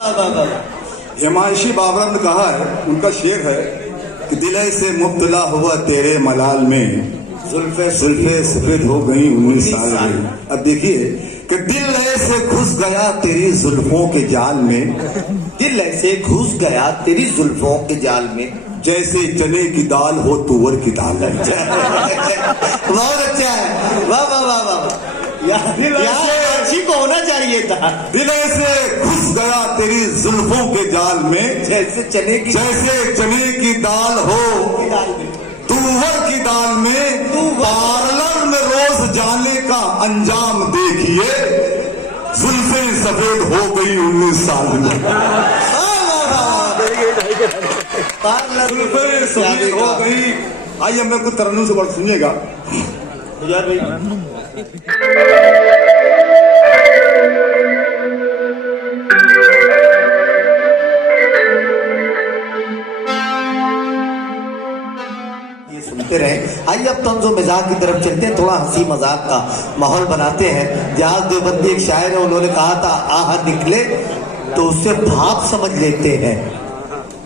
हिमांशी बाबरा ने कहा है, उनका शेर है कि दिल से मुब्तला हुआ तेरे मलाल में, जुल्फे सफेद हो गई 19 साल में। अब देखिए कि दिल ऐसे घुस गया तेरी जुल्फों के जाल में, दिल ऐसे घुस गया तेरी जुल्फों के जाल में, जैसे चने की दाल हो तुअर की दाल। बहुत अच्छा है, वाह वाह वाह वाह। अच्छी को होना चाहिए था। दिल ऐसे घुस गया तेरी जुल्फों के जाल में, जैसे चने की दाल हो तुअर की दाल में। पार्लर में रोज जाने का अंजाम देखिए, जुल्फे सफेद हो गई 19 साल में। जुल्फे सफेद हो गई। आइए मैं कुछ तरन्नुम से वर्ड सुनिएगा। सुनते रहे। आइए अब तो हम जो मिजाज की तरफ चलते हैं, थोड़ा हंसी मजाक का माहौल बनाते हैं। जहाज देवबंदी एक शायर है, उन्होंने कहा था आह निकले तो उसे भाप समझ लेते हैं,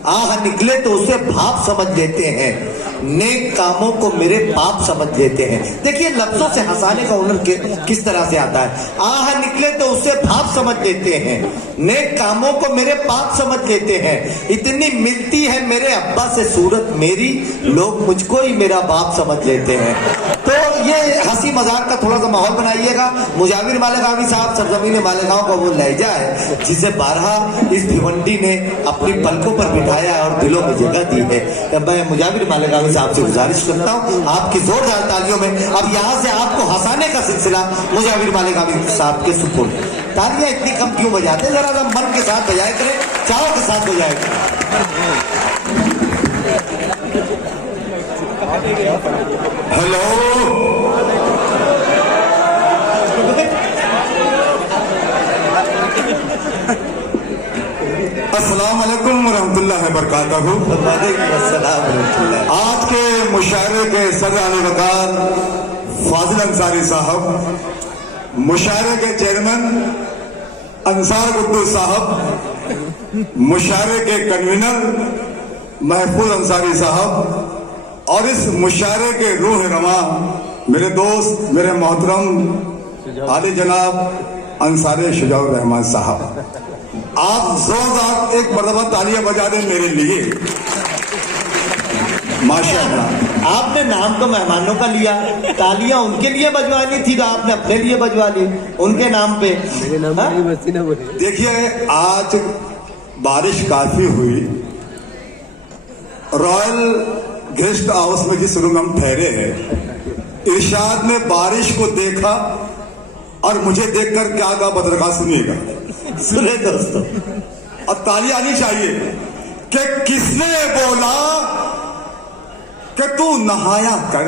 आह निकले तो उसे भाप समझ लेते हैं, नेक कामों को मेरे पाप समझ लेते हैं। देखिए लफ्जों से हंसाने का हुनर किस तरह से आता है। आह निकले तो उसे भाप समझ लेते हैं, नेक कामों को मेरे पाप समझ लेते हैं। इतनी मिलती है मेरे अब्बा से सूरत मेरी, लोग मुझको ही मेरा बाप समझ लेते हैं। तो ये हंसी मजाक का थोड़ा सा माहौल बनाइएगा। मुजाविर मालेगावी साहब सरजमीन मालेगांव का वो लहजा है जिसे बारहा इस भिवंडी ने अपनी पलकों पर बिठाया है और दिलों में जगह दी है। तब मैं मुजाविर मालेगावी साहब से गुजारिश करता हूँ आपकी जोरदार तालियों में अब यहाँ से आपको हंसाने का सिलसिला मुजाविर मालेगावी साहब के सुपुर्द। तालियां इतनी कम क्यों बजाते, जरा सा मन के साथ बजाया करें, चारों के साथ बजाया करें। हेलो, अस्सलाम वालेकुम रहमतुल्लाहि बरकातहू। आज के मुशायरे के सदर वकार फाजिल अंसारी साहब, मुशायरे के चेयरमैन अंसार गुड्डू साहब, मुशायरे के कन्वीनर महफूज अंसारी साहब और इस मुशायरे के रूह रमा मेरे दोस्त मेरे मोहतरम आली जनाब अंसारी शुजाउर रहमान साहब, आप जोरदार एक मरतबा तालियां बजा दें मेरे लिए। माशाअल्लाह। आपने नाम तो मेहमानों का लिया, तालियां उनके लिए बजवानी थी तो आपने अपने लिए बजवा ली उनके नाम पे। देखिए आज बारिश काफी हुई, रॉयल गेस्ट हाउस में जिस रूम हम ठहरे हैं, इरशाद ने बारिश को देखा और मुझे देखकर क्या कहा बदरगा सुनिएगा। सुने दोस्तों, और ताली आनी चाहिए कि किसने बोला कि तू नहाया कर।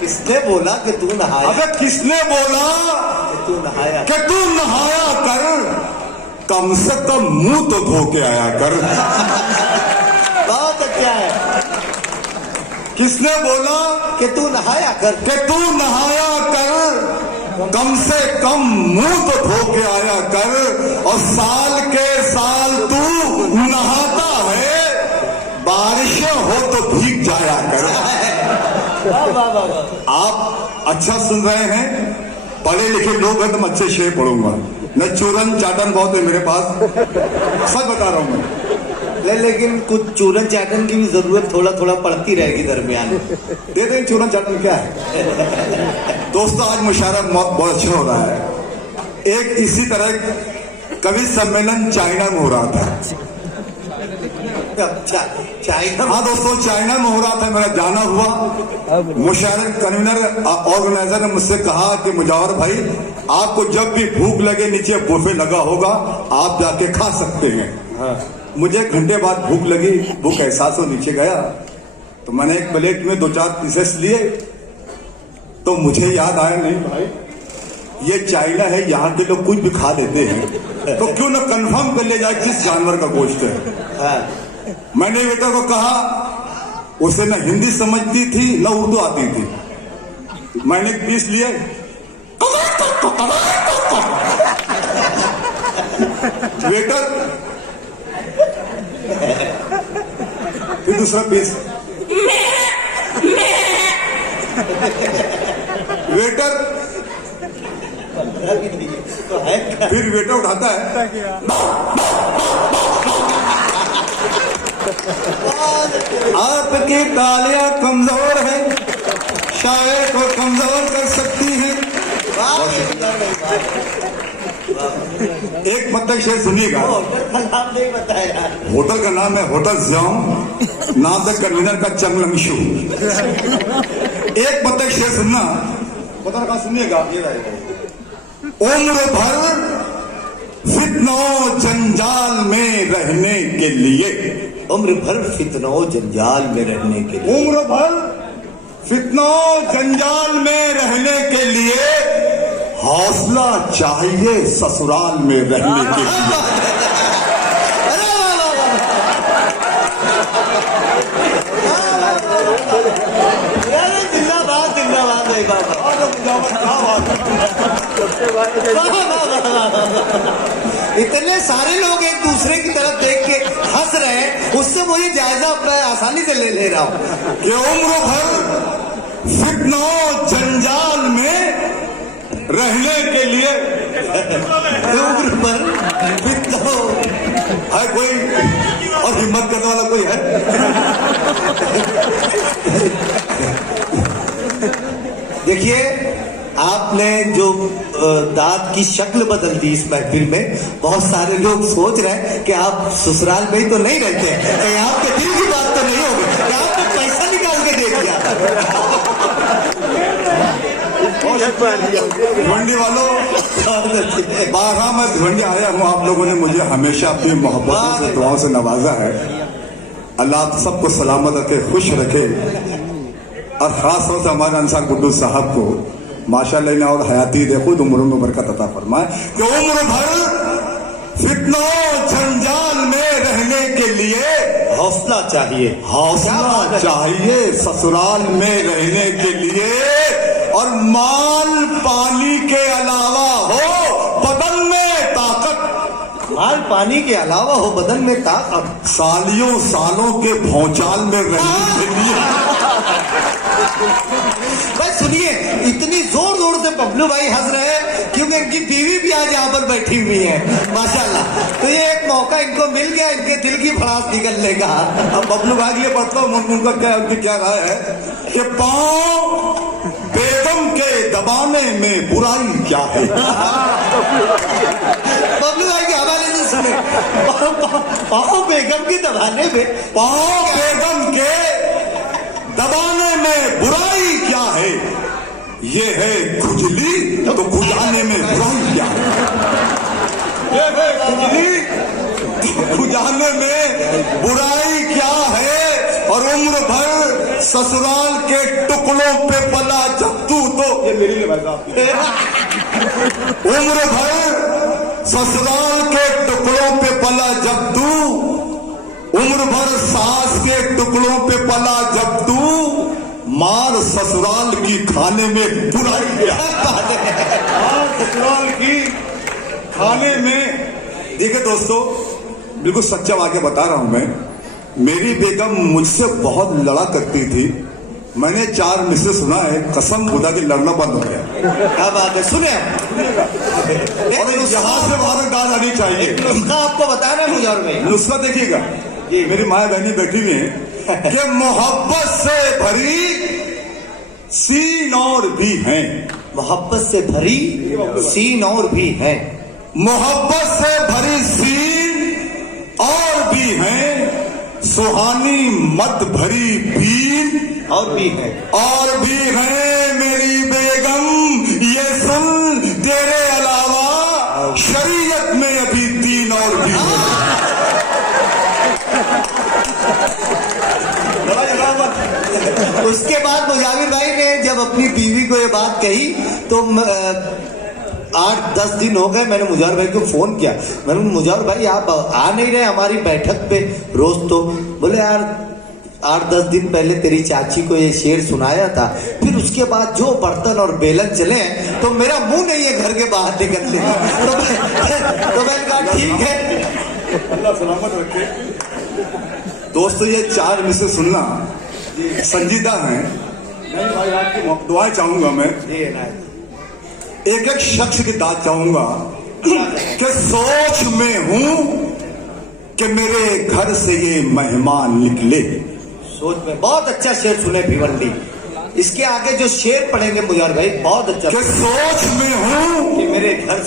किसने बोला कि तू नहाया, अबे किसने बोला कि तू नहाया कर, कम से कम मुंह तो धो के आया कर। बहुत अच्छा है। किसने बोला कि तू नहाया कर, कम से कम मुंह तो धो के आया कर। और साल के साल तू नहाता है, बारिशें हो तो भीग जाया कर। आप अच्छा सुन रहे हैं, पढ़े लिखे लोग हैं तो मैं अच्छे शेर पढ़ूंगा। मैं चूरन चाटन बहुत है मेरे पास, सच बता रहा हूं मैं। लेकिन कुछ चूरन चाटन की भी जरूरत थोड़ा थोड़ा पड़ती रहेगी दरमियान। दे दें चूरन चाटन क्या है। दोस्तों आज मुशायरा बहुत अच्छा हो रहा है। एक इसी तरह कवि सम्मेलन चाइना में हो रहा था। चाइना? हाँ दोस्तों, चाइना में हो रहा था, मेरा जाना हुआ। मुशायरे कन्वीनर ऑर्गेनाइजर ने मुझसे कहा कि मुजावर भाई आपको जब भी भूख लगे नीचे बुफे लगा होगा, आप जाके खा सकते हैं। हाँ। मुझे एक घंटे बाद भूख लगी, भूख एहसास हो नीचे गया तो मैंने एक प्लेट में 2-4 पीसेस लिए तो मुझे याद आया नहीं भाई ये चाइना है, यहाँ के लोग कुछ भी खा लेते हैं तो क्यों ना कंफर्म कर ले जाए किस जानवर का गोश्त है। मैंने वेटर को कहा, उसे न हिंदी समझती थी न उर्दू आती थी। मैंने एक पीस लिए वेटर, फिर दूसरा पीस, वेटर, फिर वेटर उठाता है, आपकी तालियां कमजोर है, शायर को कमजोर कर सकती है। एक मतलब शेर सुनिएगा, होटल का नाम नहीं बताया। होटल का नाम है होटल ज्यों, नाम द कन्वीनर का चंगलंगशु। एक मतलब शेर सुनना, पता का सुनिएगा। उम्र भर फितनों जंजाल में रहने के लिए, उम्र भर फितनों जंजाल में रहने के लिए, उम्र भर फितनों जंजाल में रहने के लिए हौसला चाहिए ससुराल में रहने के लिए। जिंदाबाद जिंदाबाद भाई इतने सारे लोग एक दूसरे की तरफ देख के हंस रहे हैं, उससे मुझे जायजा अपना आसानी से ले रहा हूं कि उम्र भर फितनों जंजाल में रहने के लिए, उम्र भर फितनों है कोई और हिम्मत करने वाला कोई है? देखिए, आपने जो दांत की शक्ल बदल दी इस महफिल में, बहुत सारे लोग सोच रहे हैं कि आप ससुराल में ही तो नहीं रहते, कहीं आपके दिल की बात तो नहीं होगी कि आपने पैसा निकाल के दे दिया। भिवंडी वालों, 12 में भिवंडी आया हूँ, आप लोगों ने मुझे हमेशा अपनी मोहब्बत से दुआओं से नवाजा है। अल्लाह आप सबको सलामत रखे, खुश रखे, और खास तौर से हमारे अंसार गुड्डू साहब को माशाअल्लाह ने और हयाती दे, खुद उम्र में बरकत अता फरमाए कि उम्र भर फितनों जंजाल में रहने के लिए हौसला चाहिए, हौसला चाहिए ससुराल में रहने के लिए, और माल पानी के अलावा हो बदन में ताकत, माल पानी के अलावा हो बदन में ताकत, सालियों सालों के भौचाल में रहने के लिए। भाई सुनिए, इतनी जोर जोर से बबलू भाई हंस रहे हैं क्योंकि इनकी बीवी भी आज यहाँ पर बैठी हुई है माशाल्लाह। तो ये एक मौका इनको मिल गया इनके दिल की भड़ास निकलने का। अब बबलू भाई ये पढ़ता हूँ, उनका क्या, उनकी क्या राय है कि पाँव बेगम के दबाने में बुराई क्या है? बबलू भाई के हवाले से सुने, पाँव बेगम की दबाने में, पाँव बेगम के दबाने में बुराई क्या है? ये है खुजली, तो खुजाने में बुराई क्या है? ये है खुजली, तो खुजाने में बुराई क्या है? और उम्र भर ससुराल के टुकड़ों पे पला जब तू, तो ये मेरी लिए भाई साहब, उम्र भर ससुराल के टुकड़ों पे पला जब तू, उम्र भर सास के टुकड़ों पे पला जब तू, मार ससुराल की खाने में बुराई क्या है? मार ससुराल की खाने में। देखिए दोस्तों, बिल्कुल सच्चा वाक्य बता रहा हूं मैं। मेरी बेगम मुझसे बहुत लड़ा करती थी, मैंने 4 मिसरे सुना है, कसम खुदा की लड़ना बंद हो गया। क्या बात है, सुने और यहाँ से बाहर डाल आनी चाहिए। नुस्खा आपको बताना है मुझे, और में नुस्खा देखिएगा, मेरी माँ बहनी बैठी हुई है कि मोहब्बत से भरी सीन और भी हैं, मोहब्बत से भरी सीन और भी हैं, मोहब्बत से भरी सीन और भी हैं, सुहानी मत भरी बीन और भी हैं, और भी हैं मेरी बेगम, ये सुन तेरे अलावा शरीयत में अभी 3 और भी हैं। उसके बाद मुजाविर भाई ने जब अपनी बीवी को ये बात कही तो 8-10 दिन हो गए, मैंने मुजाविर भाई को फोन किया, मैंने मुजाविर भाई आप आ नहीं रहे हमारी बैठक पे रोज, तो बोले यार 8-10 दिन पहले तेरी चाची को ये शेर सुनाया था, फिर उसके बाद जो बर्तन और बेलन चले हैं तो मेरा मुंह नहीं है घर के बाहर निकलने। तो मैंने कहा ठीक है, अल्लाह सलामत रखे। दोस्तों ये 4 में से सुनना संजीदा है। नहीं भाई आपकी दुआएं चाहूंगा मैं। एक एक शख्स की दाद चाहूंगा कि सोच में हूं कि मेरे घर से ये मेहमान निकले। सोच में बहुत अच्छा शेर सुने भिवंडी। इसके आगे जो शेर पढ़ेंगे मुजार भाई बहुत अच्छा। कि सोच में हूं कि मेरे घर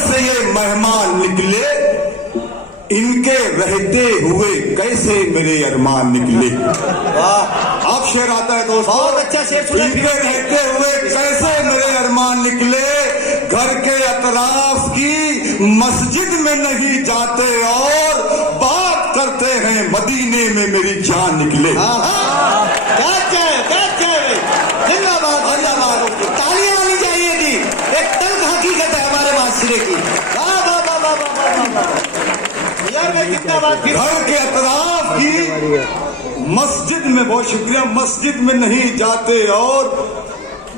से ये मेहमान निकले, इनके रहते हुए कैसे मेरे अरमान निकले। वाह आप शेर आता है दोस्तों। बहुत अच्छा शेर सुने। इनके रहते हुए कैसे मेरे अरमान निकले, घर के अतराफ की मस्जिद में नहीं जाते और बात करते हैं मदीने में मेरी जान निकले। जिंदाबाद जिंदाबाद, तालियां आनी चाहिए थी। एक तल्ख हकीकत है हमारे माशरे की। घर के अतराफ की मस्जिद में, बहुत शुक्रिया, मस्जिद में नहीं जाते और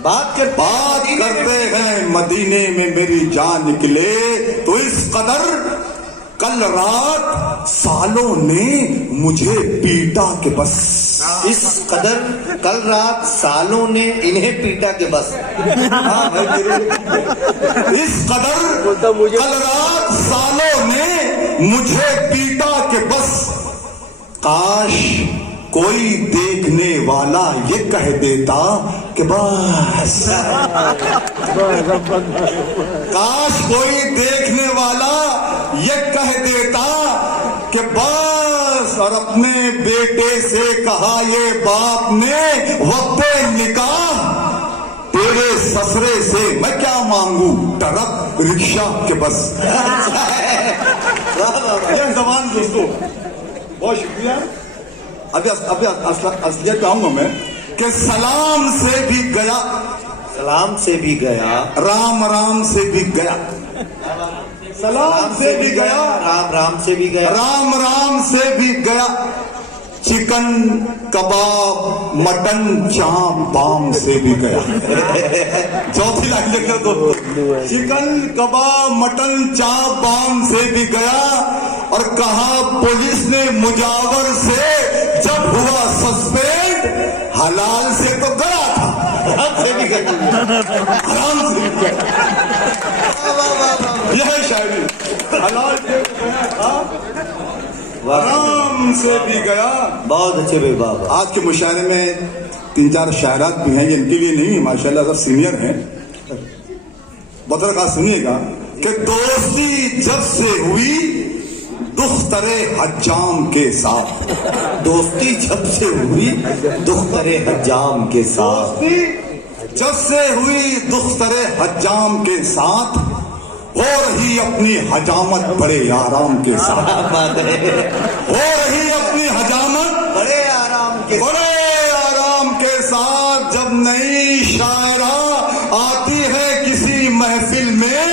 बात करते हैं मदीने में मेरी जान निकले। तो इस कदर कल रात सालों ने मुझे पीटा के बस। इस कदर कल रात सालों ने इन्हें पीटा के बस। इस कदर कल रात सालों ने मुझे पीटा के बस। काश कोई देखने वाला ये कह देता कि बस। काश कोई देखने वाला ये कह देता कि बस। और अपने बेटे से कहा ये बाप ने वक्ते निकाह, तेरे ससुरे से मैं क्या मांगू ट्रक रिक्शा के बस। ये जबान दोस्तों बहुत शुक्रिया। अभी असलियत पे आऊंगा मैं कि सलाम से भी गया, सलाम से भी गया, राम राम से भी गया, सलाम से भी गया, राम राम से भी गया, राम राम से भी गया, चिकन कबाब मटन चाप बाम से भी गया। चौथी लाइन लिख लो दोस्तों। चिकन कबाब मटन चाप बाम से भी गया और कहा पुलिस ने मुजावर से जब हुआ सस्पेंड, हलाल से तो गया था, हराम से भी गया, हराम से भी गया। यह है शायरी। हलाल से भी गया था, हराम से भी गया। बहुत अच्छे भाई बाबा। आज के मुशायरे में 3-4 शायरात भी हैं, इनके लिए नहीं, माशाल्लाह सब सीनियर हैं। बतौर सुनिएगा कि दोस्ती जब से हुई दुख्तरे हज्जाम के साथ। दोस्ती जब से हुई दुख्तरे हज्जाम के साथ। जब से हुई दुख्तरे हज्जाम के साथ, हो रही अपनी हजामत बड़े आराम के साथ। हो रही अपनी हजामत बड़े आराम के साथ। जब नई शायरा आती है किसी महफिल में,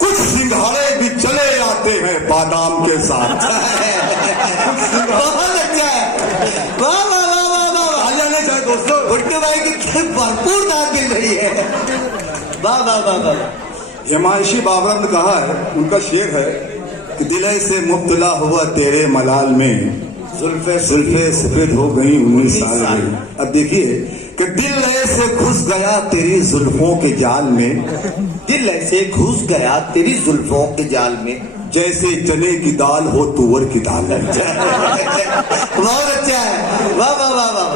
कुछ सिंघाड़े भी चले आते हैं बादाम के साथ। बहुत अच्छा है। वाह वाह वाह वाह वाह। आ जाने चाहिए दोस्तों। भुट्टो भाई की भरपूर दाद मिल रही है। वाह वाह वाह वाह। हिमायशी बाबरा ने कहा है, उनका शेर है कि दिल से मुब्तला हुआ तेरे मलाल में, जुल्फे सफेद हो गई 19 साल में। अब देखिए कि दिल ऐसे घुस गया तेरी जुल्फों के जाल में, दिल ऐसे घुस गया तेरी जुल्फों के जाल में, जैसे चने की दाल हो तुअर की दाल में। बहुत अच्छा है। वाह वाह वाह वाह।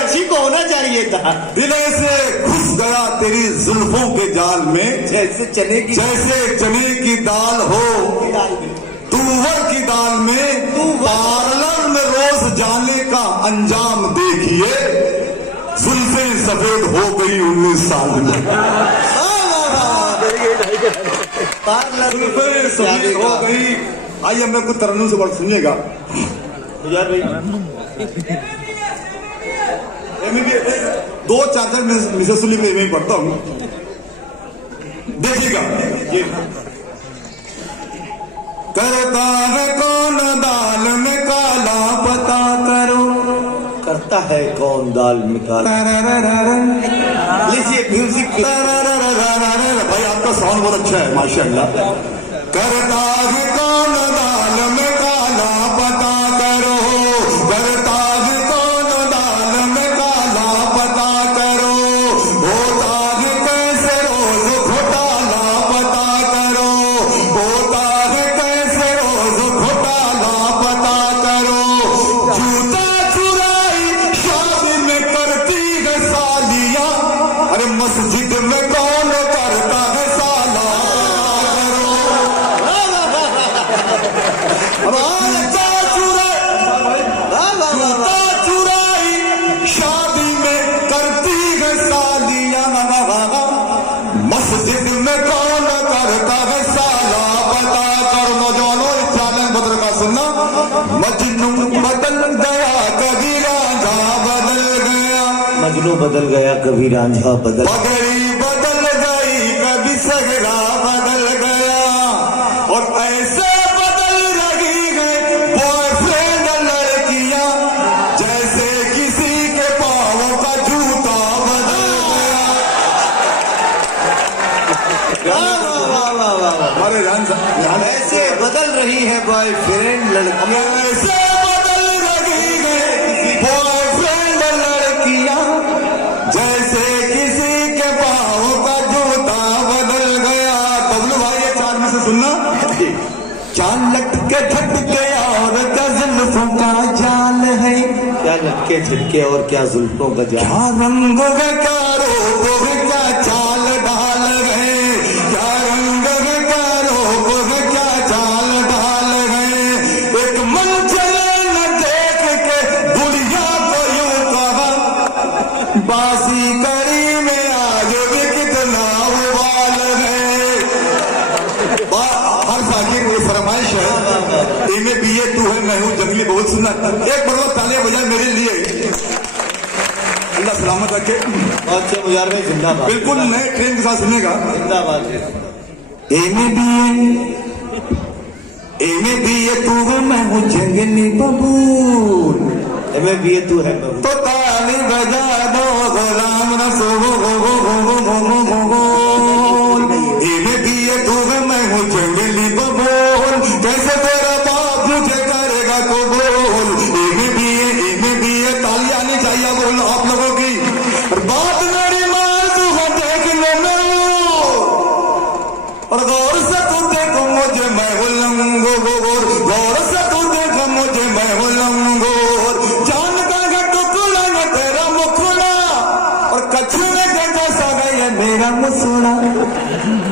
अच्छी को होना चाहिए था। दिल ऐसे घुस गया तेरी जुल्फों के जाल में, जैसे चने की दाल हो तुअर की दाल में। पार्लर में रोज जाने का अंजाम देखिए, जुल्फे सफेद हो गई 19 साल में। जुल्फे सफेद हो गई। आइए मैं कुछ तरन्नुम से वर्ड सुनिएगा। मैं भी 2-4 मिसेसुली में मैं पढ़ता हूँ, देखिएगा। ये करता है कौन दाल में काला पता करो, करता है कौन दाल में काला। लीजिए म्यूजिक। भाई आपका साउंड बहुत अच्छा है माशाल्लाह। करता है कौन दाल में काला पता करो, करता है कौन दाल में काला पता करो, होता है कैसे रोज घोटाला पता करो, होता है कैसे रोज घोटाला पता करो, जूता चुराई शादी में करती है सालियां, अरे मस्जिद में कौन करता है साला चुराई शादी में करती है सालियां, मस्जिद में कौन करता है साला पता कर। नौजवानों इस चैनल बदल का सुनना, मजनू बदल गया कभी रांझा बदल गया, मजनू बदल गया कभी रांझा बदल, पगड़ी बदल गई कभी सगरा बदल गया, और ऐसे बदल रही है बॉयफ्रेंड लड़कियां, जैसे किसी के पाँव का जूता बदल गया। हमारे ऐसे बदल रही है बॉयफ्रेंड लड़कियां, ऐसे बदल रही है बॉयफ्रेंड लड़कियां, जैसे किसी के पाँव का जूता बदल गया। बबलू भाई ये चार में से सुनना, चांद लटके झटके और जुल्फों का जाल है, क्या लटके झटके और क्या जुल्फों का जाल, क्या रंग है क्या रूप है क्या चाल ढाल है, क्या रंग है क्या रूप है क्या चाल ढाल है, एक मन चले न देख के बुढ़िया को यूं कहा, बासी कड़ी में आज भी कितना उबाल है। हर साकिब ये फरमाइश है, इनमें भी ये तू है मैं हूँ जंगली बहुत सुना, एक बड़ा तालियां बजाए मेरे लिए, अल्लाह सलामत रखे। बहुत से मुजार में जिंदाबाद, बिल्कुल नए ट्रेन के साथ सुनेगा। जिंदाबाद। एमे भी ये तू है मैं हूँ जंगली बबूल, एमे भी ये तू है बबू, तो ताली बजा दो गुलाम रसूल। एमे भी ये तू है मैं हूँ जंगली बबूल, कैसे तेरा बाप मुझे करेगा कबूल। एमे भी ये ताली आनी चाहिए बोल आप लोगों की, और बात मेरी मान तू है देखने में, और गौर से तू देखो मुझे मैं हूँ लंगोर, गौर से तू देखो मुझे मैं हूँ लंगोर, जान का टुकड़ा न तेरा मुखड़ा, और कछुए के जैसा है मेरा मुसड़ा,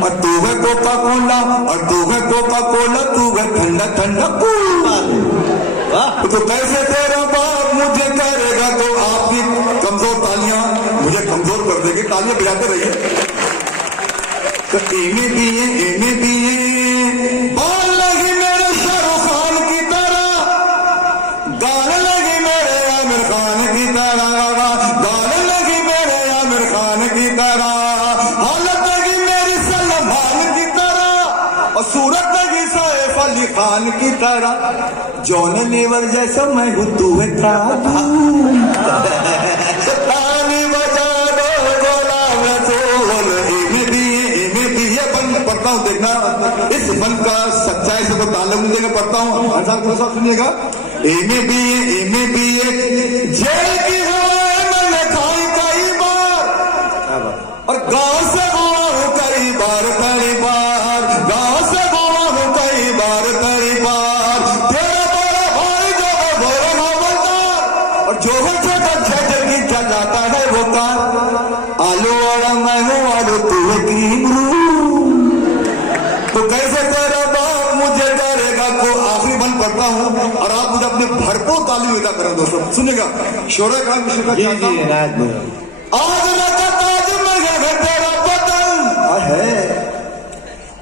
और तू है कोका कोला, और तू है कोका कोला, तू है ठंडा ठंडा कूल। तो कैसे तेरा बाप मुझे करेगा, तो आपकी कमजोर तालियां मुझे कमजोर कर देगी, तालियां बजाते रहिए। तो एमे भी बाल लगी मेरे शाहरुख खान की तरह, गाल लगी मेरे आमिर खान की तरह, गाल लगी मेरे आमिर खान की तरह, हालत लगी मेरी सलमान की तरह, और सूरत लगी सैफ अली खान की तरह, जॉन लीवर जैसा मैं हूँ तू है ताली बजा दो गुलाम रसूल। पढ़ता हूँ देखना, इस फन का सच्चाई से कोई ताल्लुक नहीं देना, पढ़ता हूँ हर साल थोड़ा सा सुनिएगा। एमे भी जेल की हवाएं मैंने खाई कई बार, और गांव से हुआ हूँ कई बार, गांव से हुआ हूँ कई बार, तेरा बड़ा भाई जो है बड़ा हवलदार, और जो है छोटा छेटर की चलाता है वो कार, आलू वाला मैं हूँ आलू तू है क्रीम रूम, तो कैसे तेरा बाप मुझे करेगा। को आखिरी बंद पढ़ता हूँ और आप मुझे अपने भरपूर ताली अदा करें दोस्तों, सुनिएगा। शोरे का विषय का आज लगा ताज में है तेरा बदन है,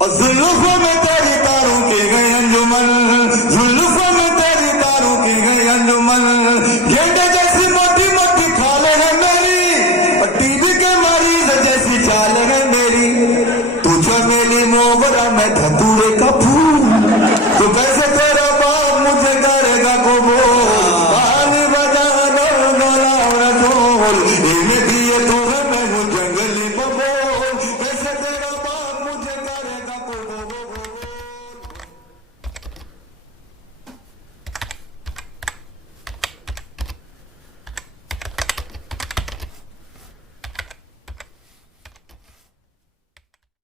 और जुल्फों में तेरी तारों की गई अंजुमन, जुल्फों में तेरी तारों की गई अंजुमन, गेंडे जैसी मोटी मोटी खाले है मेरी, और टीबी के मरीज जैसी चाल है मेरी, तू चमेली मोगरा में धतूरे का